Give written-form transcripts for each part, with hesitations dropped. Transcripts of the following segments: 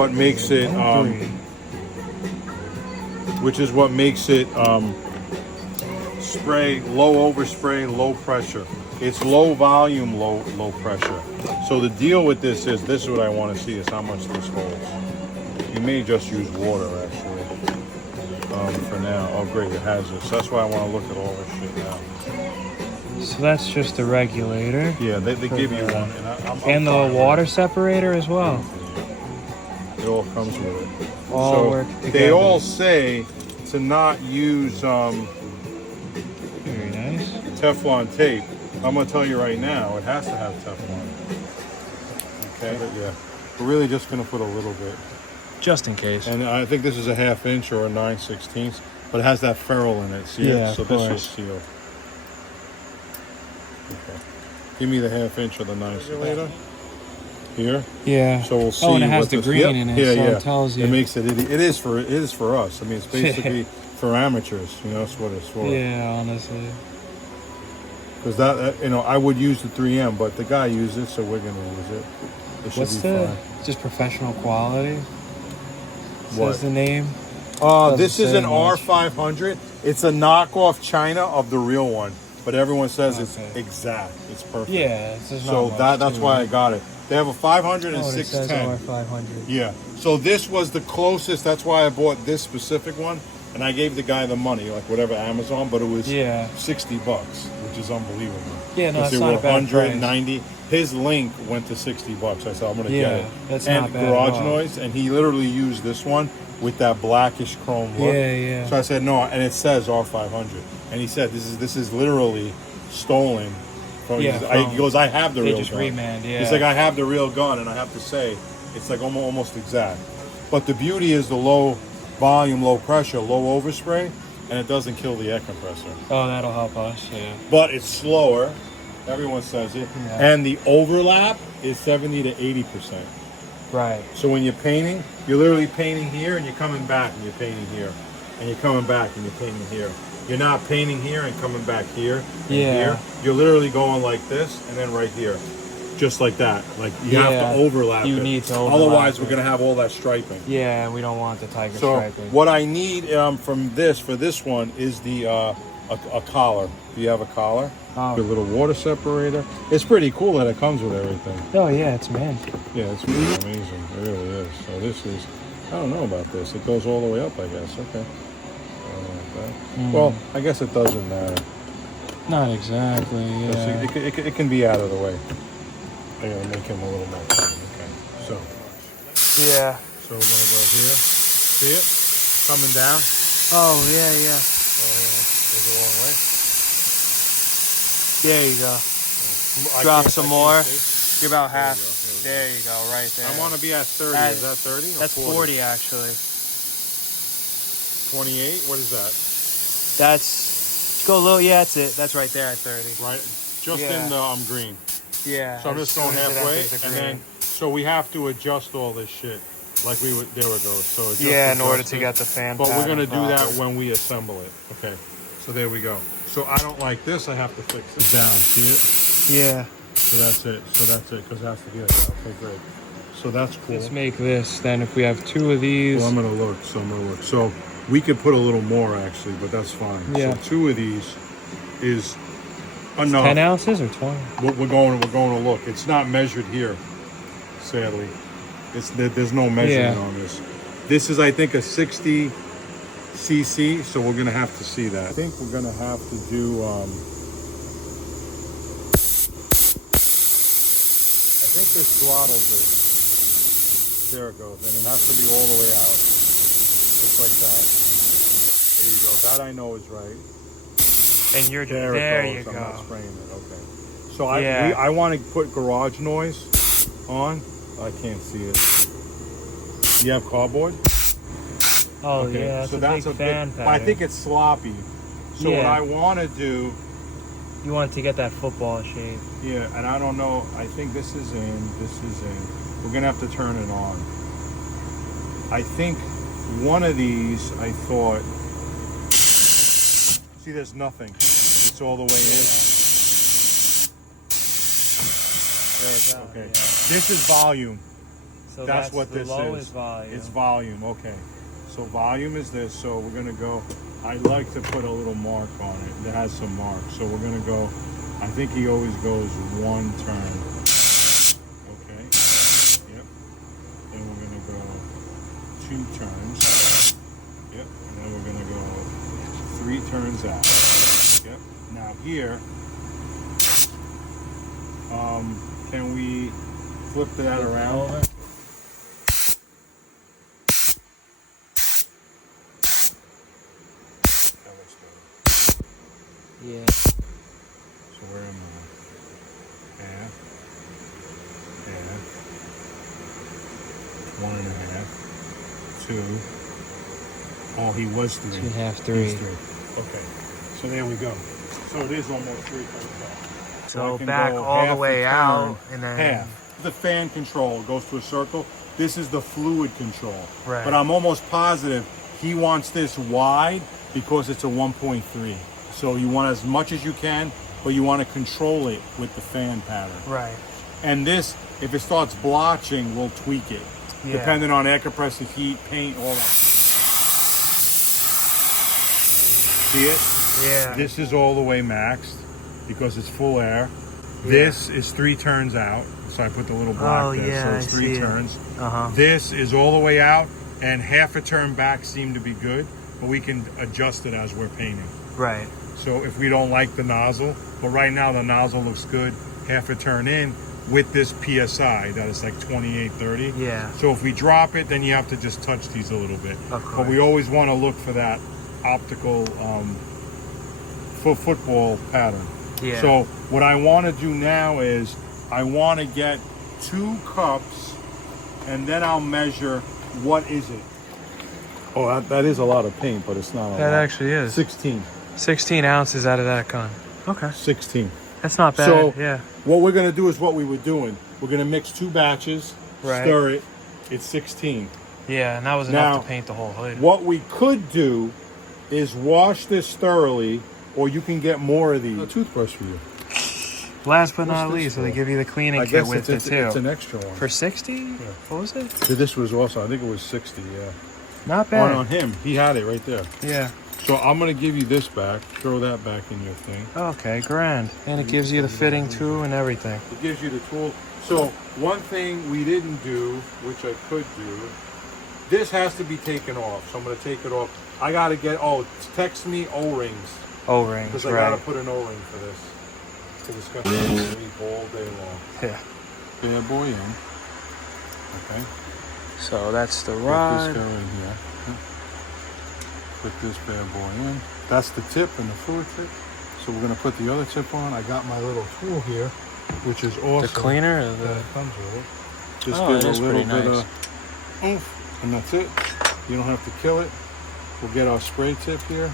what makes it spray, low overspray, low pressure. It's low volume, low pressure. So the deal with this is what I want to see is how much this holds. You may just use water actually for now. Oh great, it has this. That's why I want to look at all this shit now. So that's just the regulator. Yeah, they give you one. And the water separator as well. It all comes with it. All work together. They all say to not use very nice Teflon tape. I'm gonna tell you right now, it has to have Teflon. Okay. But yeah, we're really just gonna put a little bit, just in case. And I think this is a 1/2 inch or a 9/16, but it has that ferrule in it. See yeah, it? So this is sealed. Okay. Give me the 1/2 inch of the 9/16. Here. Yeah. So we'll see. Oh, and it has what the this, green in it. Yeah, so yeah. It tells you. It makes it. It is for us. I mean, it's basically for amateurs. You know, that's what it's for. Yeah, honestly. Because that, I would use the 3M, but the guy used it, so we're gonna use it. It should What's be fine. just professional quality? What? Says the name. This is an R500. It's a knockoff China of the real one, but everyone says it's exact. It's perfect. Yeah. So that's why I got it. They have a 500 and 610. R500. Yeah. So this was the closest. That's why I bought this specific one, and I gave the guy the money, like whatever Amazon, but it was $60, which is unbelievable. Yeah, no, that's they not were a bad 190. Price. His link went to $60. I said I'm gonna get it. That's and not bad. Garage Noise, and he literally used this one with that blackish chrome look. Yeah, yeah. So I said no, and it says R500, and he said this is literally stolen. He goes, I have the real gun. Remanned, yeah. He's like, I have the real gun, and I have to say, it's like almost exact. But the beauty is the low volume, low pressure, low overspray, and it doesn't kill the air compressor. Oh, that'll help us, yeah. But it's slower. Everyone says it. Yeah. And the overlap is 70 to 80%. Right. So when you're painting, you're literally painting here, and you're coming back, and you're painting here. And you're coming back, and you're painting here. You're not painting here and coming back here and here. You're literally going like this and then right here. Just like that. Like you have to overlap you it. Need to overlap Otherwise we're gonna have all that striping. Yeah, we don't want the tiger striping. So what I need from this one is the a collar. Do you have a collar? Oh. A little water separator. It's pretty cool that it comes with everything. Oh yeah, it's man. Yeah, it's really amazing. It really is. So this is, I don't know about this. It goes all the way up, I guess. Okay. Well, I guess it doesn't matter. Not exactly, yeah. It can be out of the way. I gotta make him a little more common. Okay, so. Yeah. So we're gonna go here. See it? Coming down. Oh, yeah, yeah. Oh, hang on. Goes a long way. There you go. Drop some more. You're about half. There you go, right there. I want to be at 30. Is that 30? That's 40 actually. 28? What is that? That's, go a little, yeah, that's it. That's right there at 30. Right, just in the green. Yeah. So I'm just going halfway, and then, so we have to adjust all this shit. Like we would, there we go. So in order to get the fan. But we're gonna do that when we assemble it. Okay. So there we go. So I don't like this. I have to fix it down. See it? Yeah. So that's it. Because it has to be like that. Okay, great. So that's cool. Let's make this. Then if we have two of these. Well, I'm gonna look. So we could put a little more actually, but that's fine. Yeah. So 2 of these is enough. 10 ounces or 20? We're going to look. It's not measured here, sadly. There's no measurement on this. This is, I think, a 60 cc, so we're gonna have to see that. I think we're gonna have to do. I think this throttles it. There it goes, and it has to be all the way out, just like that. There you go. That I know is right. And you're there you I'm go. not spraying it. Okay. So I want to put garage noise on. I can't see it. You have cardboard? Oh yeah, so that's a big fan pattern. I think it's sloppy. So what I want to do, you want to get that football shape. Yeah, and I don't know. I think this is in. We're gonna have to turn it on. I think one of these. I thought. See, there's nothing. It's all the way in. There it goes. Okay. Yeah. This is volume. So That's what the this low is. volume. It's volume, okay. So volume is this, so we're gonna go, I like to put a little mark on it that has some marks. So we're gonna go, I think he always goes 1 turn. Okay, yep. Then we're gonna go 2 turns. Yep, and then we're gonna go 3 turns out. Yep, now here, can we flip that around? That looks good. Yeah. So where am I? Half. Half. 1.5. 2. Oh, he was 3. 2.5, 3. He's 3. Okay. So there we go. So it is almost 3 turns out. So I can back go all the half a way turn, out and then half. The fan control goes to a circle. This is the fluid control. Right. But I'm almost positive he wants this wide because it's a 1.3. So you want as much as you can, but you want to control it with the fan pattern. Right. And this, if it starts blotching, we'll tweak it. Yeah. Depending on air compressor, heat, paint, all that. See it? Yeah. This is all the way maxed because it's full air. Yeah. This is 3 turns out. So I put the little black there. Yeah, So it's 3 turns. Uh-huh. This is all the way out, and half a turn back seemed to be good, but we can adjust it as we're painting. Right. So if we don't like the nozzle, but right now the nozzle looks good, half a turn in with this PSI that is like 2830. Yeah. So if we drop it, then you have to just touch these a little bit. Of course. But we always want to look for that optical football pattern. Yeah. So what I want to do now is I want to get 2 cups, and then I'll measure what is it. Oh, that is a lot of paint, but it's not a lot. That actually is. 16. 16 ounces out of that gun. Okay. 16. That's not bad. So yeah. what we're going to do is what we were doing. We're going to mix 2 batches, Right. stir it. It's 16. Yeah, and that was Now, enough to paint the whole hood. What we could do is wash this thoroughly, or you can get more of these. A toothbrush for you. Last but What's not this least, so for? they give you the cleaning I kit guess with it's it too. it's an extra one. For 60? What was it? This was also, I think it was 60, yeah. Not bad. On him, he had it right there. Yeah. So I'm gonna give you this back, throw that back in your thing. Okay, grand. And it gives you the fitting too and everything. It gives you the tool. So one thing we didn't do, which I could do, this has to be taken off. So I'm gonna take it off. I gotta get, text me O-rings. O-rings, Because I right. gotta put an O-ring for this. So it's gonna sleep all day long. Yeah. Bad boy in. Okay. So that's the Put rod. this guy in here. Put this bad boy in. That's the tip and the fluid tip. So we're gonna put the other tip on. I got my little tool here, which is awesome. The cleaner or the... That comes with it. Just Oh, give it it is a little pretty bit nice. of oomph, and that's it. You don't have to kill it. We'll get our spray tip here.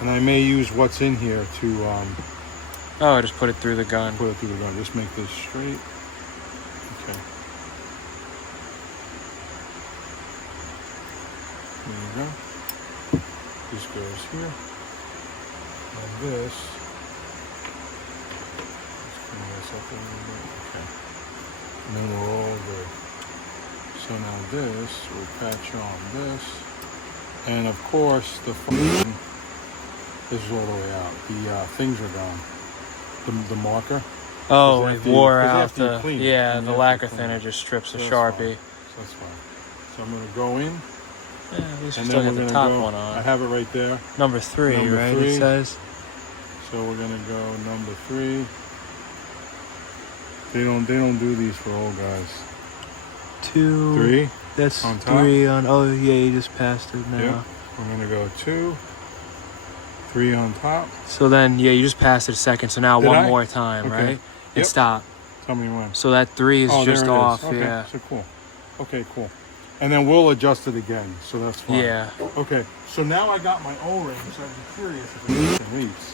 And I may use what's in here to Oh, I just put it through the gun. put it through the gun. Just make this straight. Okay. There you go. This goes here. And this. Let's clean this up a little bit. Okay. And then we're all good. So now this, we'll patch on this. And of course, the front, this is all the way out. The things are gone. The marker. Oh, Because it after you- wore because out after you the... clean it, Yeah, and the after you lacquer clean thinner it. just strips the So that's Sharpie. fine. So that's fine. So I'm gonna go in, Yeah, at least we and still then got we're the gonna top go. one I on. have it right there. Number 3, Number right? 3. It says. So we're gonna go number 3. They don't do these for old guys. 2. 3. That's on top. 3 on... Oh, yeah, you just passed it now. Yep. We're gonna go 2. 3 on top. So then, yeah, you just passed it a second. So now Did one I? more time, Okay. right? And Yep. stop. Tell me when. So that 3 is Oh, just there it is. off, Okay. yeah. So cool. Okay, cool. And then we'll adjust it again. So that's fine. Yeah. Okay. So now I got my O-rings. So I'd be curious if it leaks.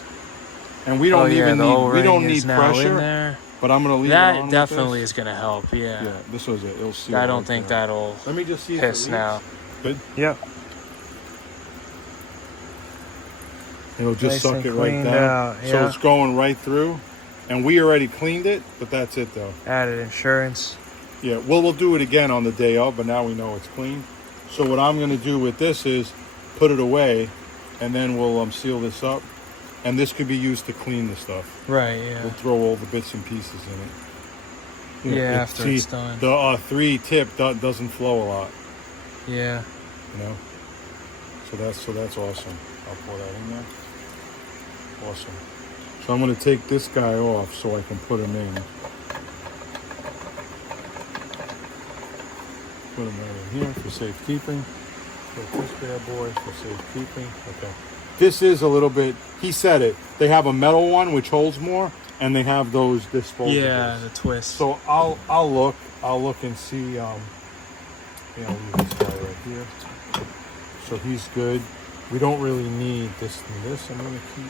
And we don't even the need O-ring we don't is need now in pressure. there. But I'm gonna leave it on That with definitely this. is going to help, yeah. Yeah, this was it. It'll seal. I don't right think there. that'll Let me just see if piss it leaks. now. Good. Yep. It'll just Nice suck and it right cleaned down. out, So yeah. it's going right through. And we already cleaned it, but that's it though. Added insurance. Yeah, well, we'll do it again on the day of, but now we know it's clean. So what I'm going to do with this is put it away, and then we'll seal this up. And this could be used to clean the stuff. Right, yeah. We'll throw all the bits and pieces in it. You know, Yeah, after it's done. The 3-tip doesn't flow a lot. Yeah. You know? So that's awesome. I'll pour that in there. Awesome. So I'm going to take this guy off so I can put him in. Put him right in here for safekeeping. Put this bad boy for safekeeping. Okay. This is a little bit, he said it. They have a metal one which holds more, and they have those disposables. Yeah, the twist. So I'll look and see. You know, leave this guy right here. So he's good. We don't really need this and this. I'm gonna keep.